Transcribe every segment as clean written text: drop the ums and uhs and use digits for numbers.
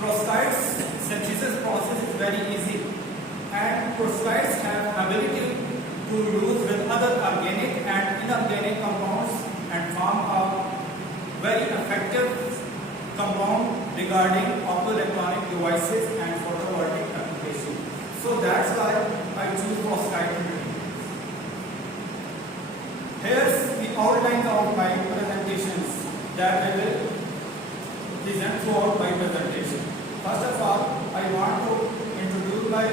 Perovskite synthesis process is very easy, and perovskites have ability to use with other organic and inorganic compounds and form a very effective compound regarding optoelectronic devices and photovoltaic application. So that's why I choose perovskite material. Here's the outline of my presentations that I will present throughout my presentation. First of all, I want to introduce my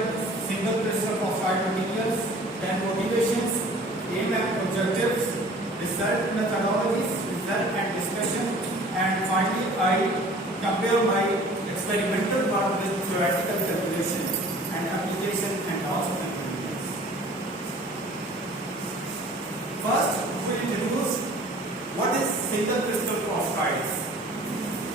single crystal perovskite materials, then motivations, aim and objectives, result methodologies, result and discussion, and finally I compare my experimental work with theoretical calculation and application and also conclusions. First, we introduce what is single crystal perovskites.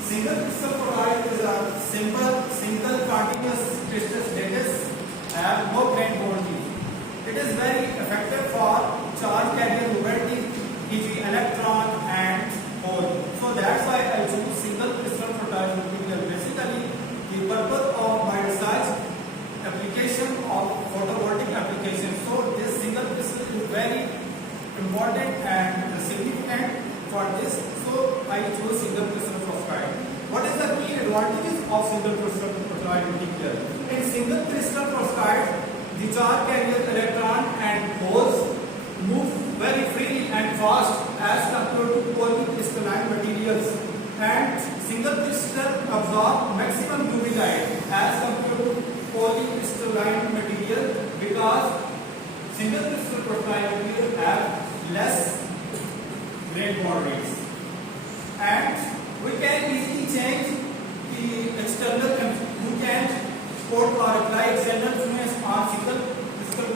Single crystal perovskite is a simple single continuous crystal status, have no grain bonding. It is very effective for charge carrier mobility, e.g. electron and hole. So that's why I choose single crystal perovskite material. Basically, the purpose of my research application of photovoltaic application. So this single crystal is very important and significant for this. So I choose single crystal perovskite. What is the key advantages of single crystal perovskite material? In single crystal perovskite, the charge carrier electron and holes move very freely and fast as compared to polycrystalline materials, and single crystal absorb maximum UV light as compared to polycrystalline material because single crystal perovskite material have less grain boundaries, and we can easily change the external. We can put or apply external influence on single crystal